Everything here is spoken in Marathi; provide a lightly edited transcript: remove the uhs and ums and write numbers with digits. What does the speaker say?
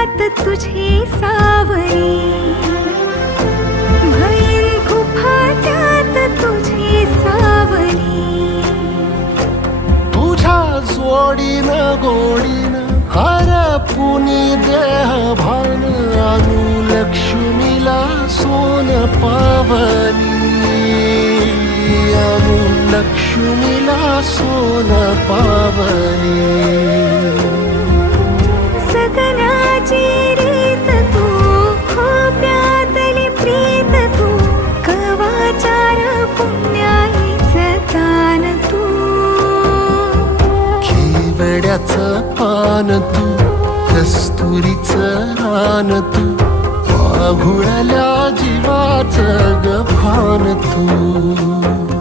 फाट्यात तुझी सावरी, भैन फाट्यात तुझी सावरी. तुझ्या जोडीनं गोडीनं हरपुनी देह भान, अनुलक्ष्मीला सोन पावली, अनुलक्ष्मीला सोन पावली. सगनाची रीत तू, खोप्यातली प्रीत तू, कवाचार पुण्याईचं दान तू. केवड्याचं पान तू, कस्तुरीचं रान तू, वाघुळल्या जीवाचं गभान तू.